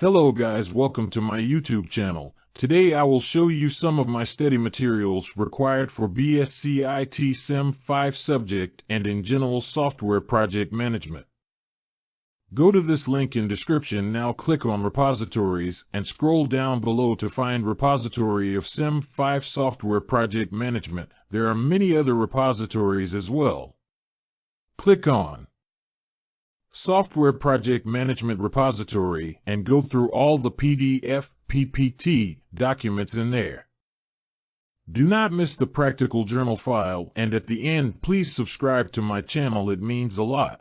Hello guys, welcome to my YouTube channel. Today I will show you some of my study materials required for B.S.C.IT Sem 5 subject and in general software project management. Go to this link in description now, click on repositories and scroll down below to find repository of Sem 5 software project management. There are many other repositories as well. Click on Software Project Management Repository and go through all the PDF, PPT documents in there. Do not miss the practical journal file, and at the end please subscribe to my channel, it means a lot.